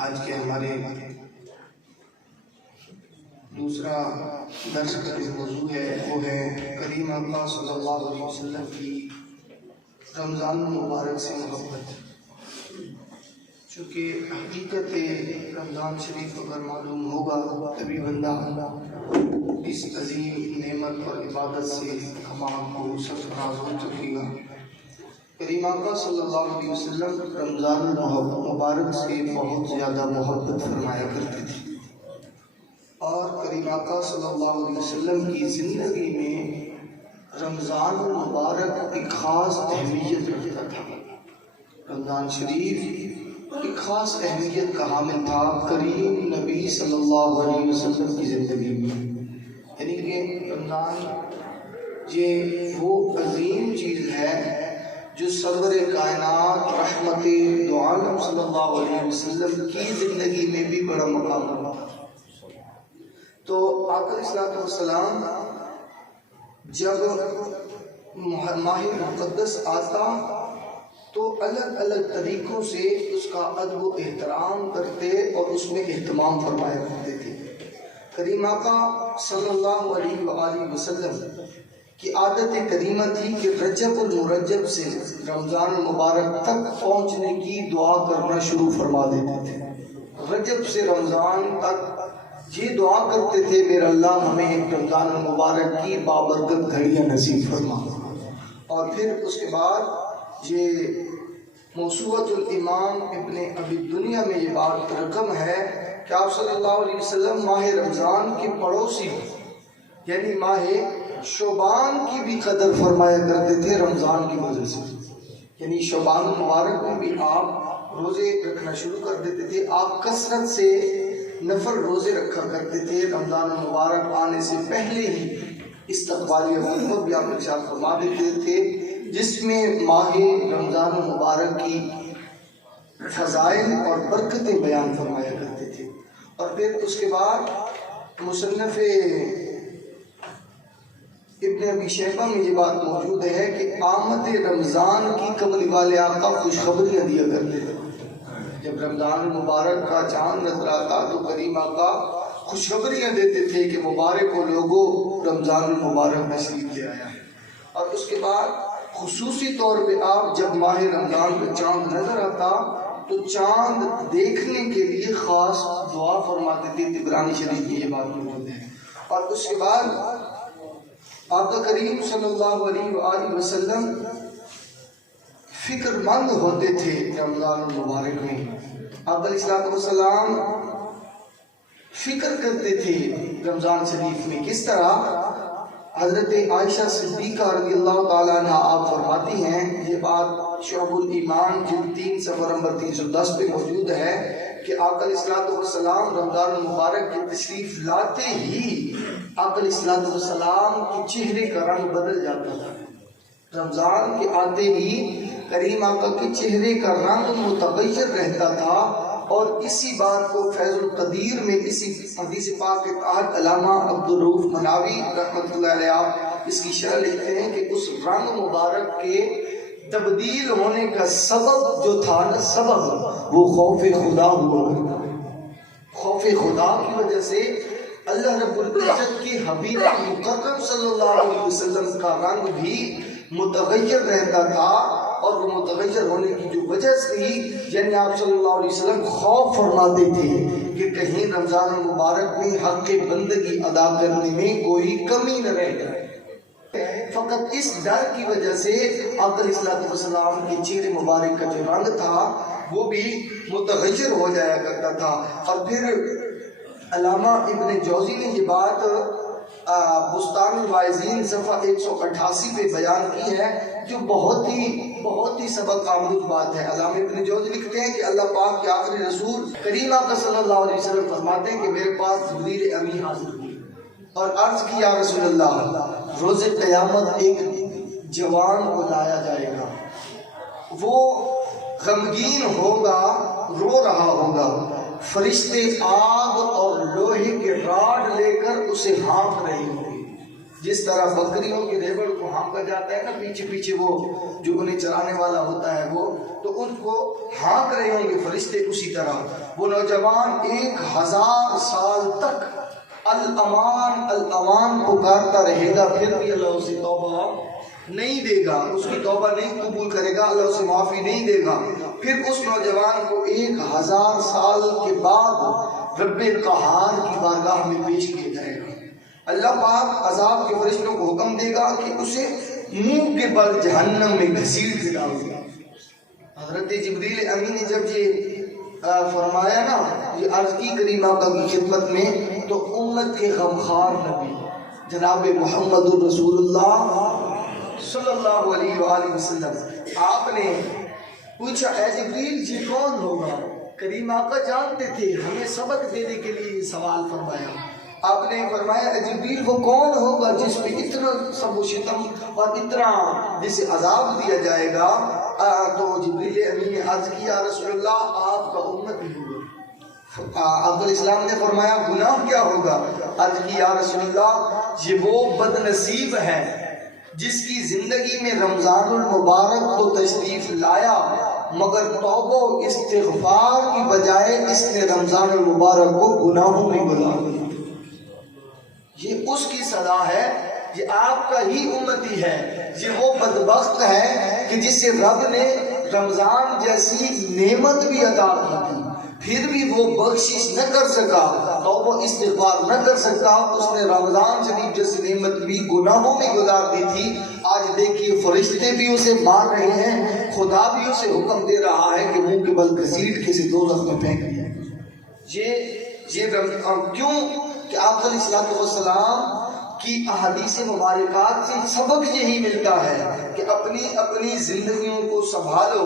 آج کے ہمارے دوسرا درس کا جو موضوع ہے وہ ہے کریم آقا صلی اللہ علیہ وسلم کی رمضان المبارک سے محبت۔ چونکہ حقیقت رمضان شریف اگر معلوم ہوگا تبھی بندہ اس عظیم نعمت اور عبادت سے ہم کو سرفراز ہو سکے گا۔ کریم آقا صلی اللہ علیہ وسلم رمضان المبارک سے بہت زیادہ محبت فرمایا کرتے تھے، اور کریم آقا صلی اللہ علیہ وسلم کی زندگی میں رمضان المبارک ایک خاص اہمیت رکھتا تھا۔ رمضان شریف ایک خاص اہمیت کا حامل تھا کریم نبی صلی اللہ علیہ وسلم کی زندگی میں، یعنی کہ رمضان یہ وہ عظیم چیز ہے جو سرور کائنات رحمت دو عالم صلی اللہ علیہ وسلم کی زندگی میں بھی بڑا مقام رکھتا۔ تو آقا علیہ الصلوۃ والسلام جب ماہ مقدس آتا تو الگ الگ طریقوں سے اس کا ادب و احترام کرتے اور اس میں اہتمام فرمایا کرتے تھے۔ کریم آقا صلی اللہ علیہ وآلہ وسلم کی عادت کریمہ تھی کہ رجب المرجب سے رمضان المبارک تک پہنچنے کی دعا کرنا شروع فرما دیتے تھے۔ رجب سے رمضان تک یہ دعا کرتے تھے میرا اللہ ہمیں رمضان المبارک کی بابرکت گھڑیاں نصیب فرما، اور پھر اس کے بعد یہ موسوعۃ الامام ابن ابی دنیا میں یہ بات رقم ہے کہ آپ صلی اللہ علیہ وسلم ماہ رمضان کے پڑوسی یعنی ماہ شعبان کی بھی قدر فرمایا کرتے تھے رمضان کی وجہ سے، یعنی شعبان مبارک میں بھی آپ روزے رکھنا شروع کر دیتے تھے۔ آپ کثرت سے نفل روزے رکھا کرتے تھے، رمضان المبارک آنے سے پہلے ہی استقبالیہ خطبہ بھی آپ ارشاد فرما دیتے تھے جس میں ماہ رمضان المبارک کی فضائل اور برکتیں بیان فرمایا کرتے تھے۔ اور پھر اس کے بعد مصنف ابن ابی شیبہ میں یہ بات موجود ہے کہ آمد رمضان کی کملی والے آقا خوشخبریاں دیا کرتے تھے۔ جب رمضان المبارک کا چاند نظر آتا تو کریم آقا خوشخبریاں دیتے تھے کہ مبارک ہو لوگوں رمضان المبارک تشریف لے آیا ہے۔ اور اس کے بعد خصوصی طور پہ آپ جب ماہ رمضان کا چاند نظر آتا تو چاند دیکھنے کے لیے خاص دعا فرماتے تھے۔ طبرانی شریف میں یہ بات موجود ہے۔ اور اس کے بعد آقا کریم صلی اللہ علیہ وآلہ وسلم فکر مند ہوتے تھے رمضان المبارک میں۔ آقا علیہ الصلوۃ والسلام فکر کرتے تھے رمضان شریف میں، کس طرح؟ حضرت عائشہ صدیقہ رضی اللہ تعالیٰ عنہ آپ فرماتی ہیں، یہ بات شعب الایمان جلد 3 صفحہ نمبر 310 پہ موجود ہے کہ آقا علیہ الصلوۃ والسلام رمضان المبارک کی تشریف لاتے ہی آقا علیہ الصلوۃ والسلام کے چہرے کا رنگ بدل جاتا تھا۔ رمضان کے آتے ہی کریم آقا کے چہرے کا رنگ متغیر رہتا تھا، اور اسی بات کو فیض القدیر میں اسی حدیث پاک کے تحت علامہ عبدالرؤف مناوی رحمۃ اللہ علیہ اس کی شرح لکھتے ہیں کہ اس رنگ مبارک کے تبدیل ہونے کا سبب جو تھا نا، سبب وہ خوف خدا ہوا کرتا ہے۔ خوف خدا کی وجہ سے اللہ رب العزت کے حبیب مکرم صلی اللہ علیہ وسلم کا رنگ بھی متغیر رہتا تھا، اور وہ متغیر ہونے کی جو وجہ تھی یعنی آپ صلی اللہ علیہ وسلم خوف فرماتے تھے کہ کہیں رمضان المبارک میں حق بندگی ادا کرنے میں کوئی کمی نہ رہ جائے۔ فقط اس ڈر کی وجہ سے آقا علیہ الصلوۃ والسلام کے چہرے مبارک کا جو رنگ تھا وہ بھی متغیر ہو جایا کرتا تھا۔ اور پھر علامہ ابن جوزی نے یہ بات بستان الواعظین صفحہ 188 پہ بیان کی ہے، جو بہت ہی سبق آموز بات ہے۔ علامہ ابن جوزی لکھتے ہیں کہ اللہ پاک کے آخری رسول کریم آقا صلی اللہ علیہ وسلم فرماتے ہیں کہ میرے پاس جبریل امی حاضر ہوئے اور عرض کی یا رسول اللہ روز قیامت ایک جوان کو لایا جائے گا، وہ غمگین ہوگا، رو رہا ہوگا، فرشتے آگ اور لوہے کے راڈ لے کر اسے ہانک رہے ہوں گے، جس طرح بکریوں کے ریوڑ کو ہانکا جاتا ہے نا پیچھے پیچھے وہ جو انہیں چرانے والا ہوتا ہے وہ، تو ان کو ہانک رہے ہوں گے فرشتے، اسی طرح وہ نوجوان 1000 سال تک الامان الامان پکارتا رہے گا، پھر بھی اللہ اسے توبہ نہیں دے گا، اس کی توبہ نہیں قبول کرے گا، اللہ اسے معافی نہیں دے گا۔ پھر اس نوجوان کو 1000 سال کے بعد رب قہار کی بارگاہ میں پیش کیا جائے گا۔ اللہ پاک عذاب کے فرشتوں کو حکم دے گا کہ اسے منہ کے بل جہنم میں گھسیٹ کے ڈال دے۔ حضرت جبریل امین نے جب یہ فرمایا نا، یہ عرض کی کریم آقا کی خدمت میں، تو امت کے غمخوار نبی جناب محمد الرسول اللہ صلی اللہ علیہ وآلہ وسلم، آپ نے پوچھا اے جبریل جی کون ہوگا؟ کریم آقا جانتے تھے، ہمیں سبق دینے کے لیے یہ سوال فرمایا۔ آپ نے فرمایا اے جبریل وہ کون ہوگا جس پہ اتنا سب و شتم اور اتنا جسے عذاب دیا جائے گا؟ تو جبریل امین نے عرض کیا رسول اللہ آپ کا امت ہی ہوگا۔ عبدالاسلام نے فرمایا گناہ کیا ہوگا؟ عرض کی یا رسول اللہ یہ وہ بد نصیب ہے جس کی زندگی میں رمضان المبارک تو تشریف لایا مگر توبہ و استغفار کی بجائے اس نے رمضان المبارک کو گناہوں میں گزار دیا۔ یہ اس کی سزا ہے، یہ آپ کا ہی امتی ہے، یہ وہ بدبخت ہے کہ جسے رب نے رمضان جیسی نعمت بھی عطا کی تھی، پھر بھی وہ بخشش نہ کر سکا، توبہ استغفار نہ کر سکا، اس نے رمضان شریف جیسی نعمت بھی گناہوں میں گزار دی تھی۔ آج دیکھیے فرشتے بھی اسے مار رہے ہیں، خدا بھی اسے حکم دے رہا ہے کہ منہ کے بل گھسیٹ کے اسے دوزخ میں پھینک دیا۔ یہ کیوں کہ آپ علیہ السلام کی احادیث مبارکات سے سبق یہی ملتا ہے کہ اپنی زندگیوں کو سنبھالو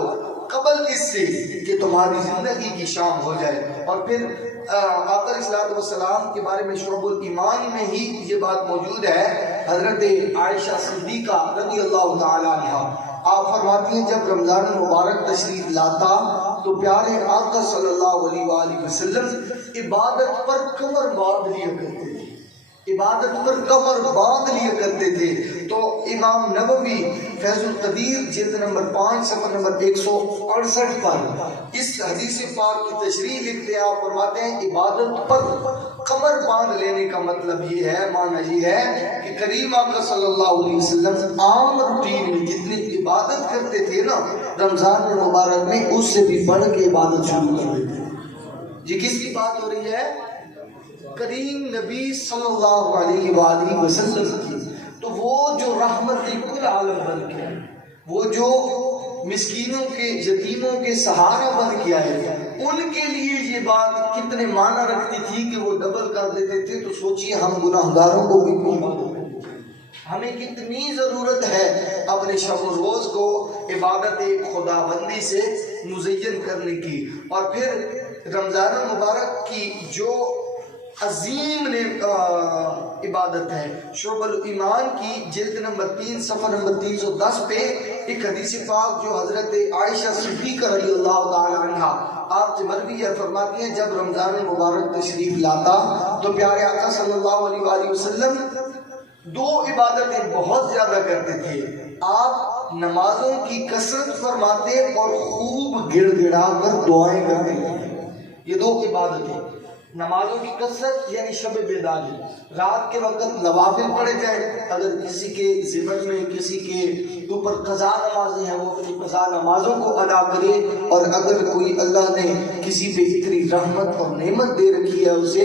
قبل اس سے کہ تمہاری زندگی کی شام ہو جائے۔ اور پھر آقا علیہ السلام کے بارے میں شعب الایمان میں ہی یہ بات موجود ہے۔ حضرت عائشہ صدیقہ رضی اللہ تعالی عنہا آپ فرماتی ہیں جب رمضان المبارک تشریف لاتا تو پیارے آقا صلی اللہ علیہ وآلہ وسلم عبادت پر کمر باندھ لیا کرتے تھے، عبادت پر کمر باندھ لیا کرتے تھے۔ تو امام نووی فیض القدیر جلد نمبر 5 صفحہ نمبر 168 پر اس حدیث پاک کی تشریح لکھتے آپ فرماتے ہیں عبادت پر کمر باندھ لینے کا مطلب یہ ہے، معنی یہ ہے کہ کریم آقا صلی اللہ علیہ وسلم عام روٹین میں جتنی عبادت کرتے تھے نا رمضان المبارک میں اس سے بھی بڑھ کے عبادت شروع کر دیتے ہیں۔ یہ کس کی بات ہو رہی ہے؟ کریم نبی صلی اللہ علیہ وآلہ وسلم کی۔ تو وہ جو رحمت کل عالم بن کے، وہ جو مسکینوں کے یتیموں کے سہارا بن کے آئے، ان کے لیے یہ بات کتنے معنی رکھتی تھی کہ وہ ڈبل کر دیتے تھے۔ تو سوچئے ہم گناہگاروں کو بھی ہمیں کتنی ضرورت ہے اپنے شب و روز کو عبادت خدا بندی سے مزین کرنے کی۔ اور پھر رمضان المبارک کی جو عظیم عبادت ہے، شعب الایمان کی جلد نمبر 3 صفحہ نمبر 310 پہ ایک حدیث پاک جو حضرت عائشہ صدیقہ رضی اللہ تعالی عنہا آپ سے مروی ہے، فرماتی ہیں جب رمضان المبارک تشریف لاتا تو پیارے آقا صلی اللہ علیہ وآلہ وسلم 2 عبادتیں بہت زیادہ کرتے تھے۔ آپ نمازوں کی کثرت فرماتے اور خوب گڑ گڑا کر دعائیں کرتے تھے۔ یہ 2 عبادتیں، نمازوں کی کثرت یعنی شب بیداری، رات کے وقت نوافل پڑھے جائیں، اگر کسی کے ذمن میں کسی کے اوپر قضا نمازیں ہیں وہ اپنی قضا نمازوں کو ادا کرے، اور اگر کوئی اللہ نے کسی پہ اتنی رحمت اور نعمت دے رکھی ہے اسے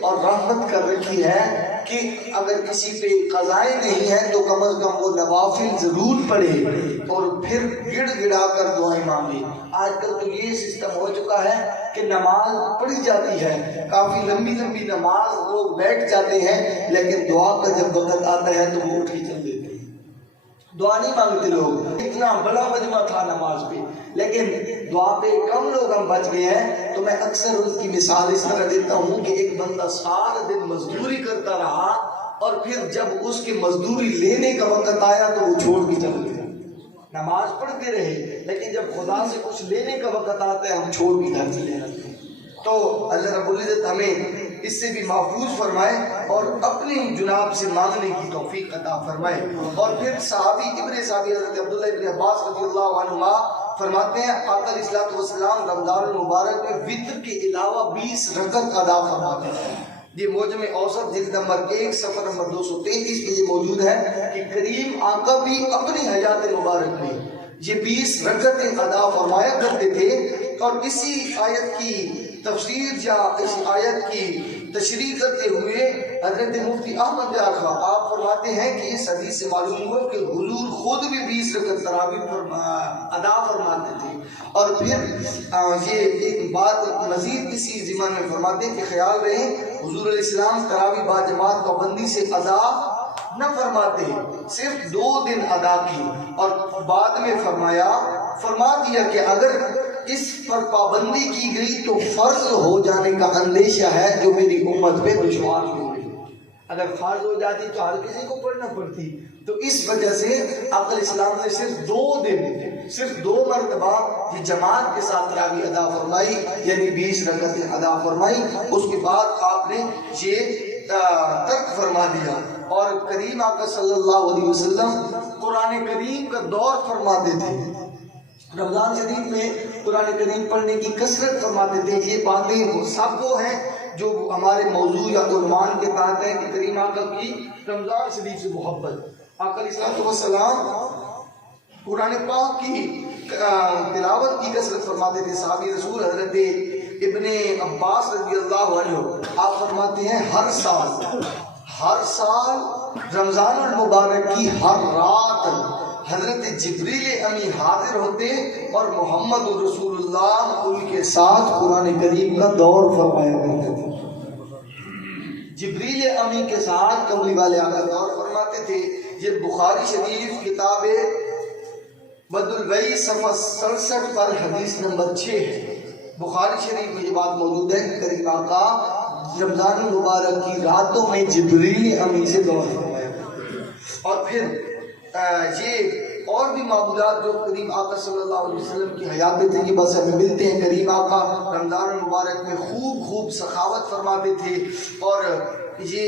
اور رحمت کر رکھی ہے کہ اگر کسی پہ قضائیں نہیں ہیں تو کم از کم وہ نوافل ضرور پڑھے اور پھر گڑ گڑا کر دعائیں مانگے۔ آج کل تو یہ سسٹم ہو چکا ہے کہ نماز پڑھی جاتی ہے، کافی لمبی لمبی نماز لوگ بیٹھ جاتے ہیں، لیکن دعا کا جب وقت آتا ہے تو وہ اٹھ کے چل دیتے ہیں، دعا نہیں مانگتے لوگ۔ اتنا بڑا مجمع تھا نماز پہ، لیکن دعا پہ کم لوگ ہم بچ گئے ہیں۔ تو میں اکثر ان کی مثال اس طرح دیتا ہوں کہ ایک بندہ سارا دن مزدوری کرتا رہا اور پھر جب اس کی مزدوری لینے کا وقت آیا تو وہ چھوڑ کے چل گیا۔ نماز پڑھتے رہے لیکن جب خدا سے کچھ لینے کا وقت آتا ہے ہم چھوڑ کے گھر چلے جاتے ہیں۔ تو اللہ رب العزت ہمیں اس سے بھی محفوظ فرمائے اور اپنی جناب سے مانگنے کی توفیق عطا فرمائے۔ اور پھر ابن صحابی حضرت عبداللہ ابن عباس رضی اللہ عنہما فرماتے ہیں آقا علیہ الصلوۃ والسلام رمضان المبارک میں وطر کے علاوہ 20 رکعت ادا فرماتے ہیں۔ یہ موجم اوسط جلد نمبر 1 صفحہ نمبر 233 میں یہ موجود ہے کہ کریم آقا بھی اپنی حیات مبارک میں یہ 20 رکعتیں ادا فرمایا کرتے تھے۔ اور اسی آیت کی تفسیر یا اس آیت کی تشریح کرتے ہوئے حضرت مفتی احمد خان آپ فرماتے ہیں کہ اس حدیث سے معلوم ہوا کہ حضور خود بھی 20 رکعت تراویح ادا فرماتے تھے۔ اور پھر یہ ایک بات مزید اسی ضمن میں فرماتے ہیں کہ خیال رہے حضور علیہ السلام تراویح باجماعت پابندی سے ادا نہ فرماتے، صرف 2 دن ادا کی، اور بعد میں فرما دیا کہ اگر اس پر پابندی کی گئی تو فرض ہو جانے کا اندیشہ ہے جو میری امت پہ دشوار ہوگی۔ اگر فرض ہو جاتی تو ہر کسی کو پڑھنا پڑتی، تو اس وجہ سے آقا علیہ السلام نے صرف 2 دن، صرف 2 مرتبہ یہ جماعت کے ساتھ تراویح ادا فرمائی، یعنی 20 رکعتیں ادا فرمائی۔ اس کے بعد آپ نے یہ ترک فرما دیا، اور کریم آقا صلی اللہ علیہ وسلم قرآن کریم کا دور فرماتے تھے۔ رمضان شریف میں قرآن کریم پڑھنے کی کثرت فرماتے تھے۔ یہ باتیں سب وہ ہیں جو ہمارے موضوع یا عنوان کے تحت ہے کہ کریم آقا کی رمضان شریف سے محبت۔ آقا علیہ السلام قرآن پاک کی تلاوت کی کثرت فرماتے تھے۔ صحابی رسول حضرت ابن عباس رضی اللہ عنہ آپ فرماتے ہیں ہر سال رمضان المبارک کی ہر رات حضرت جبریل امی حاضر ہوتے اور محمد رسول اللہ ان کے ساتھ قرآن کریم کا دور فرمایا کرتے تھے۔ جبریل امی کے ساتھ کملی والے آقا دور فرماتے تھے۔ یہ بخاری شریف کتاب بدء الوحی صفحہ 67 پر حدیث نمبر 6 ہے۔ بخاری شریف میں یہ بات موجود ہے کہ کریم آقا رمضان المبارک کی راتوں میں جبریل امی سے دور فرمایا کرتے تھے۔ اور پھر یہ اور بھی معبودات جو کریم آقا صلی اللہ علیہ وسلم کی حیات زندگی بس ہمیں ملتے ہیں۔ کریم آقا رمضان المبارک میں خوب سخاوت فرماتے تھے، اور یہ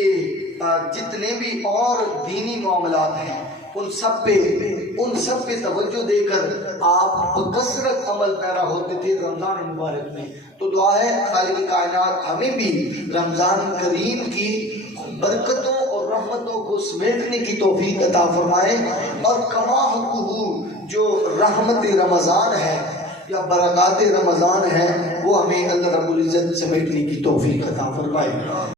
جتنے بھی اور دینی معاملات ہیں ان سب پہ توجہ دے کر آپ بکثرت عمل پیرا ہوتے تھے رمضان المبارک میں۔ تو دعا ہے خالق کائنات ہمیں بھی رمضان کریم کی برکتوں اور رحمتوں کو سمیٹنے کی توفیق عطا فرمائے، اور کما حقہ جو رحمت رمضان ہے یا برکات رمضان ہے وہ ہمیں اللہ رب العزت سمیٹنے کی توفیق عطا فرمائے۔